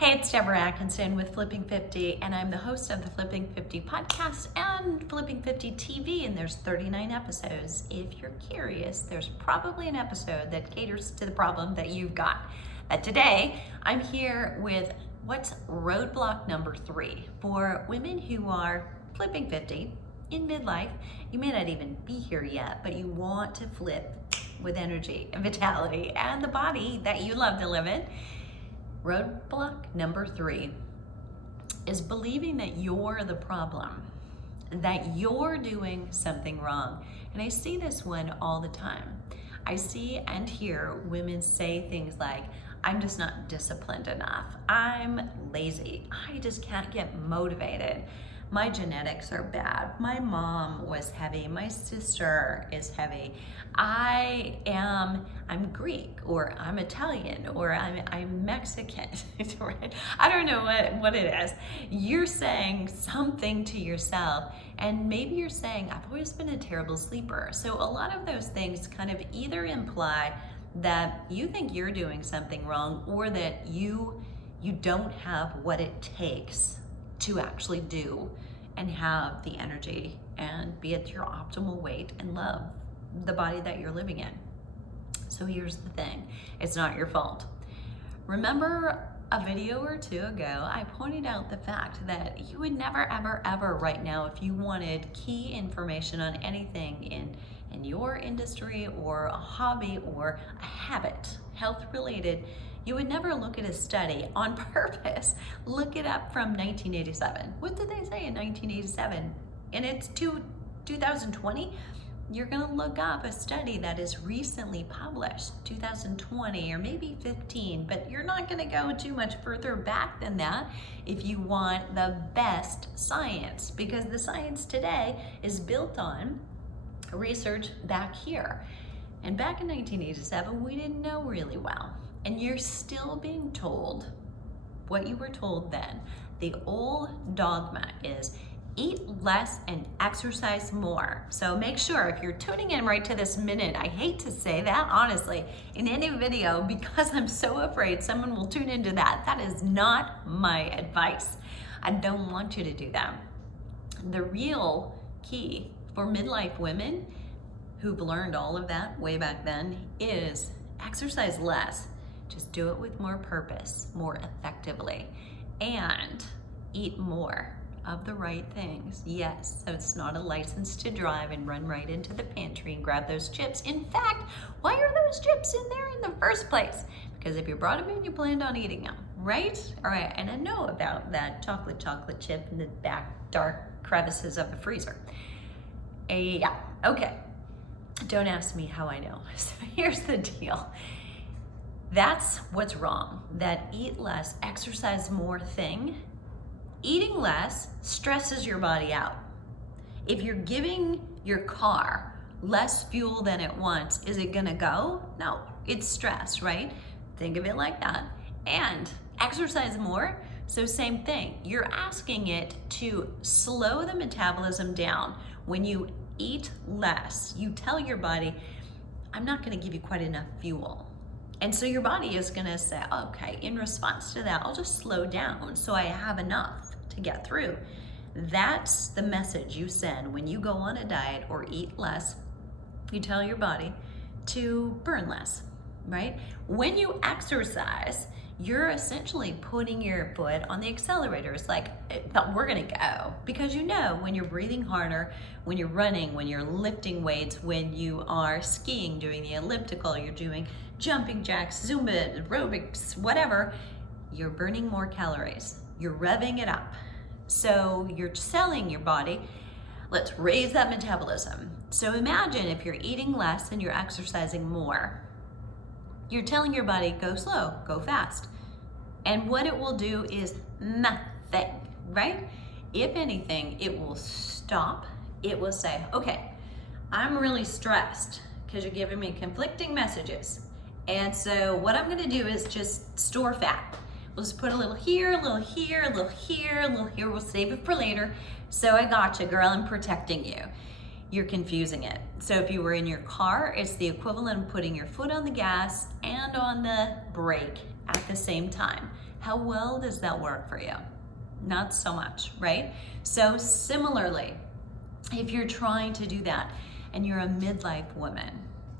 Hey, it's Deborah Atkinson with Flipping 50, and I'm the host of the Flipping 50 podcast and Flipping 50 TV, and there's 39 episodes. If you're curious, there's probably an episode that caters to the problem that you've got. Today, I'm here with what's roadblock number 3 for women who are flipping 50 in midlife. You may not even be here yet, but you want to flip with energy and vitality and the body that you love to live in. Roadblock number 3 is believing that you're the problem, that you're doing something wrong. And I see this one all the time. I see and hear women say things like, I'm just not disciplined enough. I'm lazy. I just can't get motivated. My genetics are bad. My mom was heavy. My sister is heavy. I'm Greek, or I'm Italian, or I'm Mexican. Right? I don't know what it is. You're saying something to yourself, and maybe you're saying, I've always been a terrible sleeper. So a lot of those things kind of either imply that you think you're doing something wrong, or that you don't have what it takes to actually do and have the energy and be at your optimal weight and love the body that you're living in. So here's the thing, it's not your fault. Remember a video or two ago, I pointed out the fact that you would never, ever right now, if you wanted key information on anything in your industry or a hobby or a habit, health related, you would never look at a study on purpose. Look it up from 1987. What did they say in 1987? And it's 2020. You're gonna look up a study that is recently published, 2020 or maybe 15, but you're not gonna go too much further back than that if you want the best science, because the science today is built on research back here. And back in 1987, we didn't know really well. And you're still being told what you were told then. The old dogma is eat less and exercise more. So make sure if you're tuning in right to this minute, I hate to say that honestly, in any video, because I'm so afraid someone will tune into that. That is not my advice. I don't want you to do that. The real key for midlife women who've learned all of that way back then is exercise less. Just do it with more purpose, more effectively, and eat more of the right things. Yes, so it's not a license to drive and run right into the pantry and grab those chips. In fact, why are those chips in there in the first place? Because if you brought them in, you planned on eating them, right? All right, and I know about that chocolate chip in the back dark crevices of the freezer. Yeah, okay. Don't ask me how I know. So here's the deal. That's what's wrong. That eat less, exercise more thing. Eating less stresses your body out. If you're giving your car less fuel than it wants, is it gonna go? No, it's stress, right? Think of it like that. And exercise more, so same thing. You're asking it to slow the metabolism down. When you eat less, you tell your body, I'm not gonna give you quite enough fuel. And so your body is gonna say, okay, in response to that, I'll just slow down so I have enough to get through. That's the message you send when you go on a diet or eat less. You tell your body to burn less, right? When you exercise, you're essentially putting your foot on the accelerator. It's like, we're gonna go. Because you know when you're breathing harder, when you're running, when you're lifting weights, when you are skiing, doing the elliptical, you're doing jumping jacks, Zumba, aerobics, whatever, you're burning more calories. You're revving it up. So you're telling your body, let's raise that metabolism. So imagine if you're eating less and you're exercising more. You're telling your body, go slow, go fast. And what it will do is nothing, right? If anything, it will stop. It will say, okay, I'm really stressed because you're giving me conflicting messages. And so what I'm gonna do is just store fat. We'll just put a little here, a little here, a little here, a little here. We'll save it for later. So I got you, girl, I'm protecting you. you're confusing it. So if you were in your car, it's the equivalent of putting your foot on the gas and on the brake at the same time. How well does that work for you? Not so much, right? So similarly, if you're trying to do that and you're a midlife woman,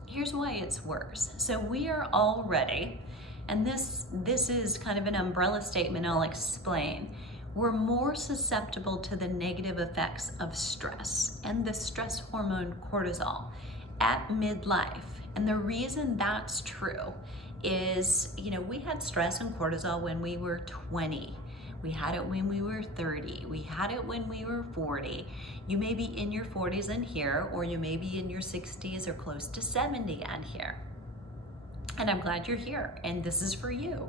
here's why it's worse. So we are already, and this is kind of an umbrella statement I'll explain, we're more susceptible to the negative effects of stress and the stress hormone cortisol at midlife. And the reason that's true is, we had stress and cortisol when we were 20. We had it when we were 30. We had it when we were 40. You may be in your 40s and here, or you may be in your 60s or close to 70 and here. And I'm glad you're here, and this is for you.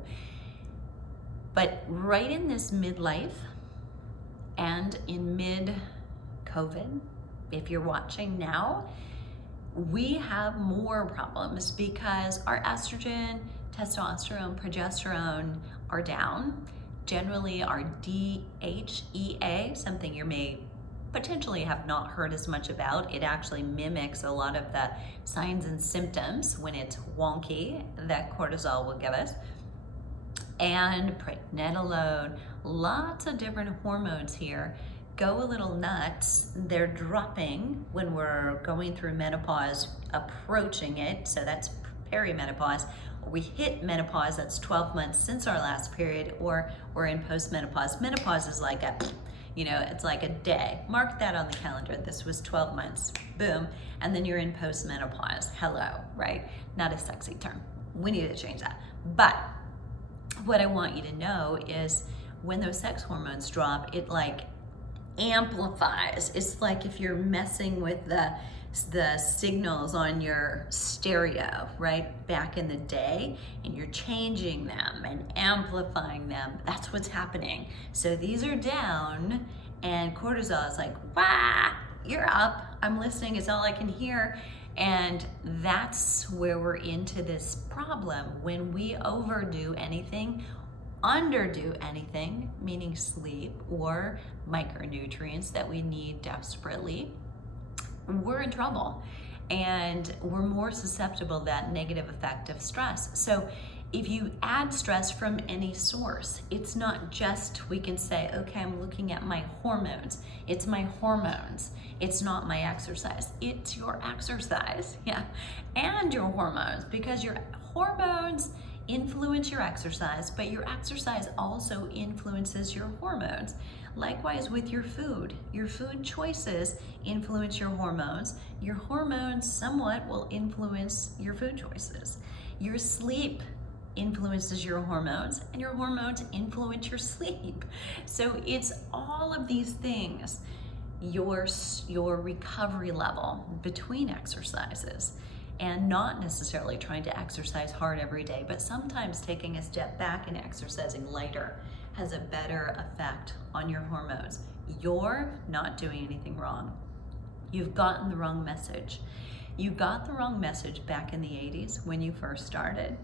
But right in this midlife and in mid-COVID, if you're watching now, we have more problems because our estrogen, testosterone, progesterone are down. Generally, our DHEA, something you may potentially have not heard as much about, it actually mimics a lot of the signs and symptoms when it's wonky that cortisol will give us. And pregnenolone, lots of different hormones here go a little nuts. They're dropping when we're going through menopause, approaching it, so that's perimenopause. We hit menopause, that's 12 months since our last period, or we're in postmenopause. Menopause is like it's like a day. Mark that on the calendar. This was 12 months, boom. And then you're in postmenopause. Hello, right? Not a sexy term. We need to change that. But what I want you to know is when those sex hormones drop, it like amplifies. It's like if you're messing with the signals on your stereo, right, back in the day, and you're changing them and amplifying them. That's what's happening. So these are down, and cortisol is like, wah, you're up, I'm listening, it's all I can hear. And that's where we're into this problem. When we overdo anything, underdo anything, meaning sleep or micronutrients that we need desperately, we're in trouble, and we're more susceptible to that negative effect of stress. So if you add stress from any source, it's not just, we can say, okay, I'm looking at my hormones. It's my hormones. It's not my exercise. It's your exercise, yeah, and your hormones, because your hormones influence your exercise, but your exercise also influences your hormones. Likewise with your food choices influence your hormones. Your hormones somewhat will influence your food choices. Your sleep influences your hormones, and your hormones influence your sleep. So it's all of these things. Your recovery level between exercises, and not necessarily trying to exercise hard every day, but sometimes taking a step back and exercising lighter has a better effect on your hormones. You're not doing anything wrong. You've gotten the wrong message. You got the wrong message back in the 80s when you first started,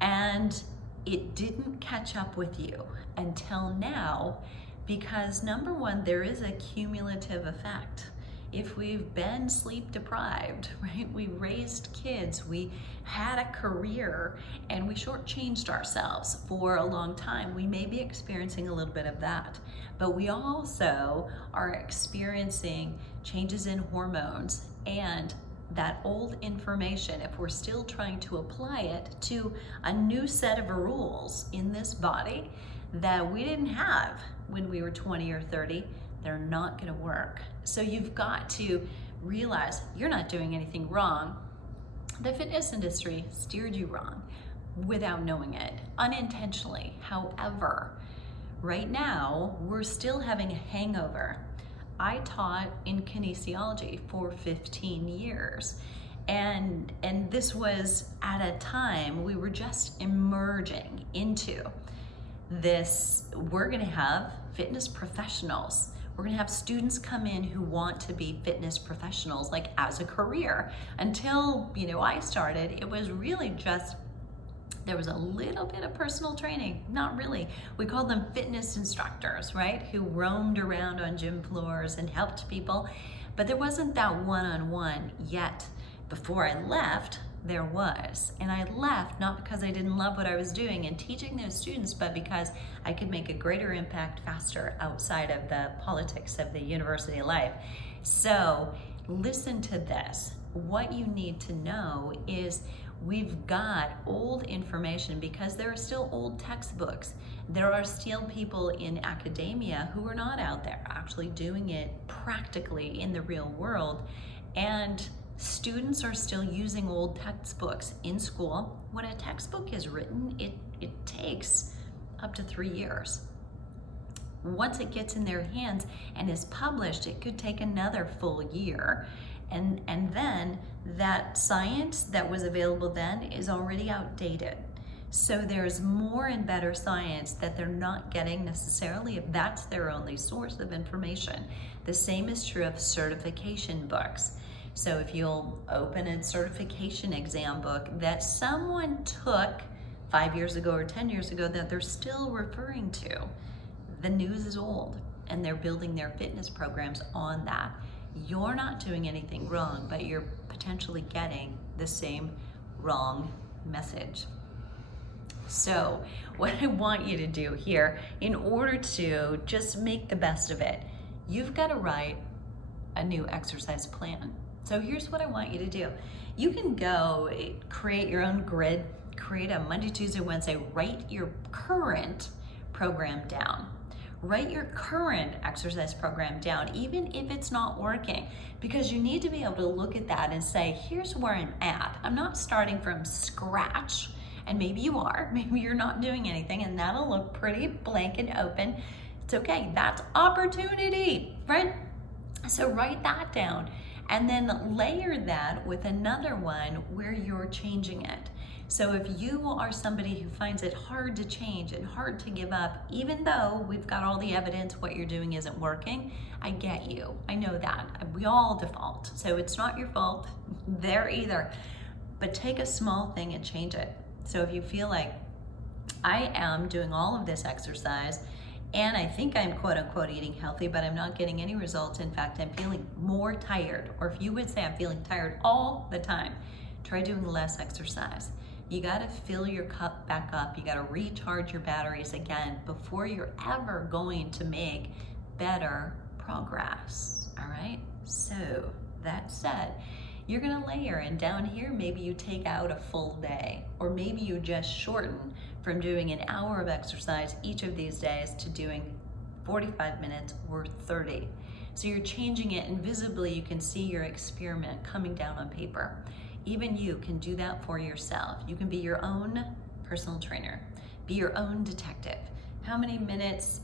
and it didn't catch up with you until now, because number one, there is a cumulative effect. If we've been sleep deprived, right? We raised kids, we had a career, and we shortchanged ourselves for a long time, we may be experiencing a little bit of that. But we also are experiencing changes in hormones, and that old information, if we're still trying to apply it to a new set of rules in this body that we didn't have when we were 20 or 30, they're not gonna work. So you've got to realize you're not doing anything wrong. The fitness industry steered you wrong without knowing it, unintentionally. However, right now, we're still having a hangover. I taught in kinesiology for 15 years. And this was at a time we were just emerging into this. We're gonna have fitness professionals. We're gonna have students come in who want to be fitness professionals, like as a career. Until, I started, it was really just, there was a little bit of personal training, not really. We called them fitness instructors, right? Who roamed around on gym floors and helped people. But there wasn't that one-on-one yet. Before I left, there was. And I left not because I didn't love what I was doing and teaching those students, but because I could make a greater impact faster outside of the politics of the university life. So listen to this. What you need to know is we've got old information because there are still old textbooks. There are still people in academia who are not out there actually doing it practically in the real world. And students are still using old textbooks in school. When a textbook is written, it takes up to 3 years. Once it gets in their hands and is published, it could take another full year. And then that science that was available then is already outdated. So there's more and better science that they're not getting necessarily if that's their only source of information. The same is true of certification books. So if you'll open a certification exam book that someone took 5 years ago or 10 years ago that they're still referring to, the news is old and they're building their fitness programs on that. You're not doing anything wrong, but you're potentially getting the same wrong message. So what I want you to do here, in order to just make the best of it, you've got to write a new exercise plan. So here's what I want you to do. You can go create your own grid, create a Monday, Tuesday, Wednesday, write your current program down. Write your current exercise program down, even if it's not working, because you need to be able to look at that and say, here's where I'm at. I'm not starting from scratch, and maybe you are, maybe you're not doing anything, and that'll look pretty blank and open. It's okay, that's opportunity, right? So write that down, and then layer that with another one where you're changing it. So if you are somebody who finds it hard to change and hard to give up, even though we've got all the evidence what you're doing isn't working, I get you. I know that. We all default. So it's not your fault there either. But take a small thing and change it. So if you feel like I am doing all of this exercise and I think I'm quote unquote eating healthy, but I'm not getting any results. In fact, I'm feeling more tired. Or if you would say I'm feeling tired all the time, try doing less exercise. You gotta fill your cup back up. You gotta recharge your batteries again before you're ever going to make better progress, all right? So that said, you're gonna layer, and down here, maybe you take out a full day, or maybe you just shorten from doing an hour of exercise each of these days to doing 45 minutes or 30. So you're changing it, and visibly you can see your experiment coming down on paper. Even you can do that for yourself. You can be your own personal trainer, be your own detective. How many minutes,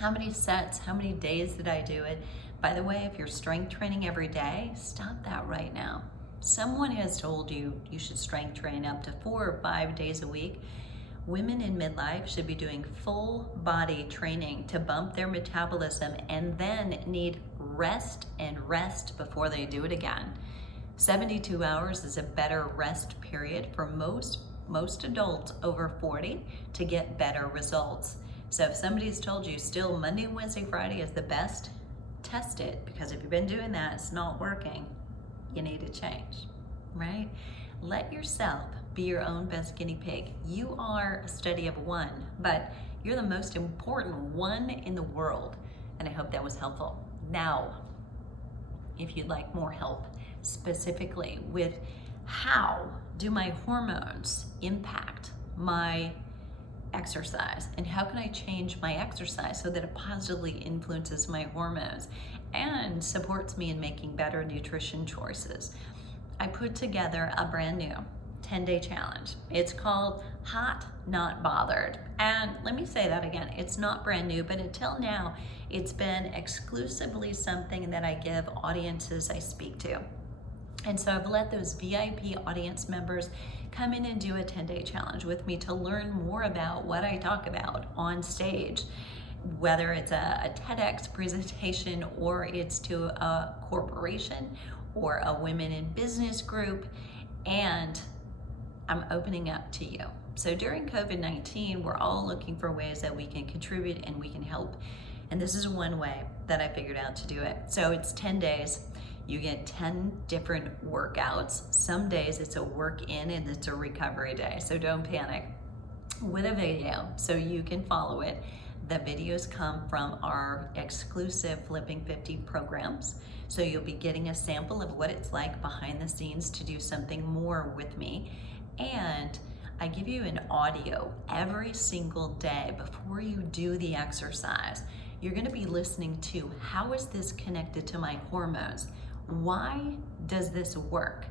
how many sets, how many days did I do it? By the way, if you're strength training every day, stop that right now. Someone has told you you should strength train up to 4 or 5 days a week. Women in midlife should be doing full body training to bump their metabolism and then need rest and rest before they do it again. 72 hours is a better rest period for most adults over 40 to get better results. So if somebody's told you still Monday, Wednesday, Friday is the best, test it, because if you've been doing that, it's not working, you need to change, right? Let yourself be your own best guinea pig. You are a study of one, but you're the most important one in the world. And I hope that was helpful. Now, if you'd like more help, specifically with how do my hormones impact my exercise, and how can I change my exercise so that it positively influences my hormones and supports me in making better nutrition choices, I put together a brand new 10-day challenge. It's called Hot Not Bothered. And let me say that again, it's not brand new, but until now, it's been exclusively something that I give audiences I speak to. And so I've let those VIP audience members come in and do a 10-day challenge with me to learn more about what I talk about on stage, whether it's a TEDx presentation or it's to a corporation or a women in business group, and I'm opening up to you. So during COVID-19, we're all looking for ways that we can contribute and we can help And this is one way that I figured out to do it. So it's 10 days. You get 10 different workouts. Some days it's a work in and it's a recovery day. So don't panic. With a video, so you can follow it. The videos come from our exclusive Flipping 50 programs. So you'll be getting a sample of what it's like behind the scenes to do something more with me. And I give you an audio every single day before you do the exercise. You're going to be listening to, how is this connected to my hormones? Why does this work?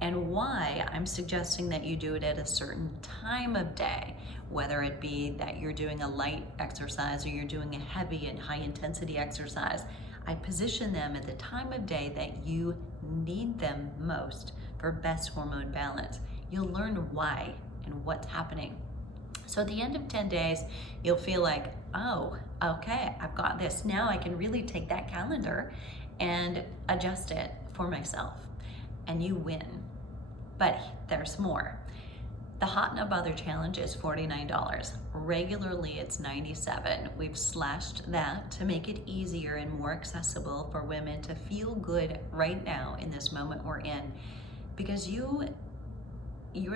And why I'm suggesting that you do it at a certain time of day, whether it be that you're doing a light exercise or you're doing a heavy and high intensity exercise. I position them at the time of day that you need them most for best hormone balance. You'll learn why and what's happening. So at the end of 10 days, you'll feel like, oh, okay, I've got this. Now I can really take that calendar and adjust it for myself. And you win. But there's more. The Hot No Bother Challenge is $49. Regularly it's $97. We've slashed that to make it easier and more accessible for women to feel good right now in this moment we're in. Because you're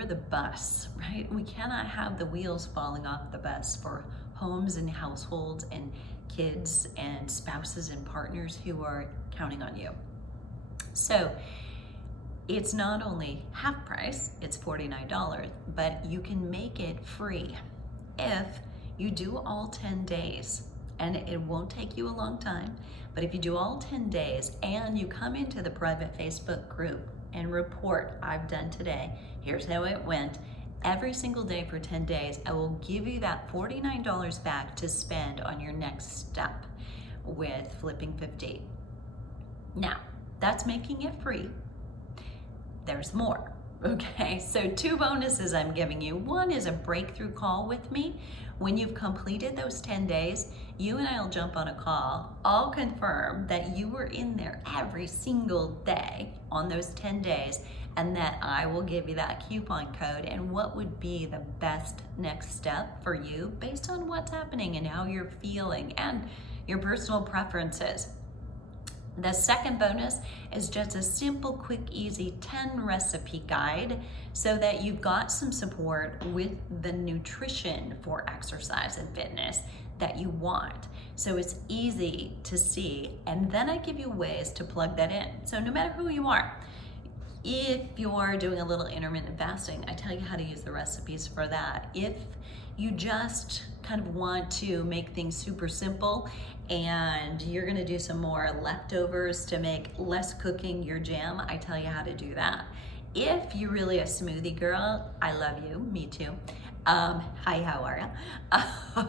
the bus, right? We cannot have the wheels falling off the bus for homes and households and kids and spouses and partners who are counting on you. So it's not only half price, it's $49, but you can make it free if you do all 10 days. And it won't take you a long time, but if you do all 10 days and you come into the private Facebook group and report, I've done today, here's how it went, every single day for 10 days, I will give you that $49 back to spend on your next step with Flipping 50. Now, that's making it free. There's more, okay? So 2 bonuses I'm giving you. One is a breakthrough call with me. When you've completed those 10 days, you and I will jump on a call. I'll confirm that you were in there every single day on those 10 days, and that I will give you that coupon code and what would be the best next step for you based on what's happening and how you're feeling and your personal preferences. The second bonus is just a simple, quick, easy 10 recipe guide so that you've got some support with the nutrition for exercise and fitness that you want. So it's easy to see, and then I give you ways to plug that in. So no matter who you are, if you're doing a little intermittent fasting, I tell you how to use the recipes for that. If you just kind of want to make things super simple and you're gonna do some more leftovers to make less cooking your jam, I tell you how to do that. If you're really a smoothie girl, I love you, me too. Hi, how are you?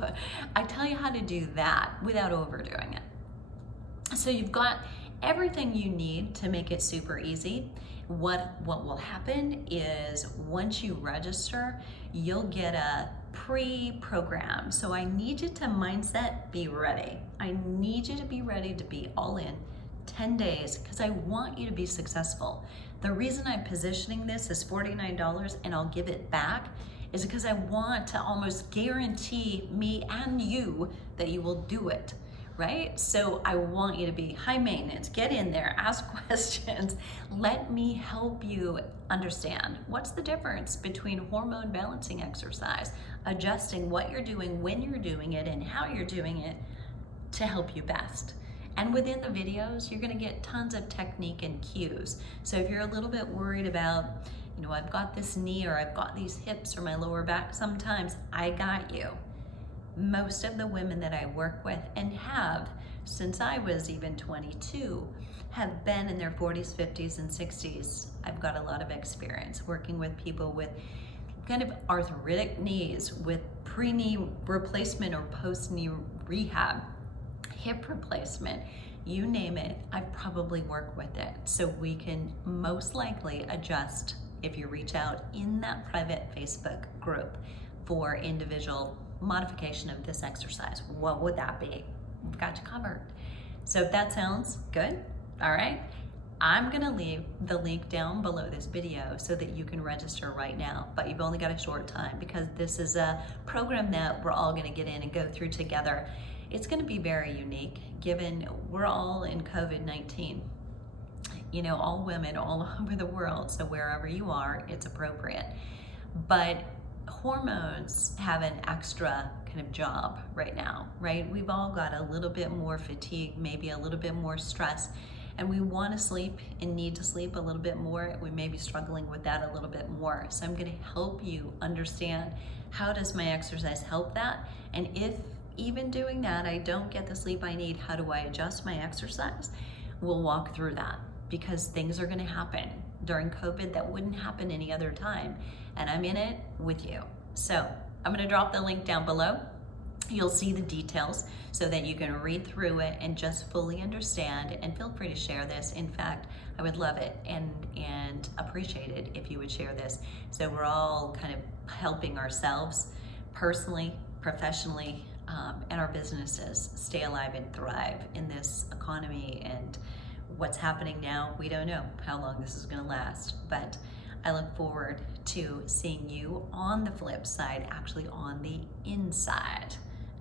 I tell you how to do that without overdoing it. So you've got everything you need to make it super easy. What will happen is once you register, you'll get a pre-program. So I need you to mindset be ready. I need you to be ready to be all in 10 days because I want you to be successful. The reason I'm positioning this as $49 and I'll give it back is because I want to almost guarantee me and you that you will do it. Right? So I want you to be high maintenance, get in there, ask questions. Let me help you understand what's the difference between hormone balancing exercise, adjusting what you're doing, when you're doing it, and how you're doing it to help you best. And within the videos, you're gonna get tons of technique and cues. So if you're a little bit worried about, I've got this knee or I've got these hips or my lower back, sometimes I got you. Most of the women that I work with and have since I was even 22 have been in their 40s, 50s, and 60s. I've got a lot of experience working with people with kind of arthritic knees, with pre-knee replacement or post-knee rehab, hip replacement, you name it, I've probably worked with it. So we can most likely adjust if you reach out in that private Facebook group for individual modification of this exercise. What would that be? We've got you covered. So if that sounds good, all right, I'm gonna leave the link down below this video so that you can register right now, but you've only got a short time because this is a program that we're all gonna get in and go through together. it's going to be very unique given we're all in COVID-19. You know, all women all over the world, so wherever you are, it's appropriate. But hormones have an extra kind of job right now, right? We've all got a little bit more fatigue, maybe a little bit more stress, and we want to sleep and need to sleep a little bit more. We may be struggling with that a little bit more. So I'm going to help you understand, how does my exercise help that? And if even doing that, I don't get the sleep I need, how do I adjust my exercise? We'll walk through that, because things are going to happen during COVID that wouldn't happen any other time. And I'm in it with you. So I'm going to drop the link down below. You'll see the details so that you can read through it and just fully understand, and feel free to share this. In fact, I would love it and appreciate it if you would share this, so we're all kind of helping ourselves personally, professionally, and our businesses stay alive and thrive in this economy. And what's happening now, we don't know how long this is going to last, but I look forward to seeing you on the flip side, actually on the inside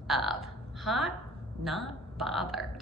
of hot, not bothered.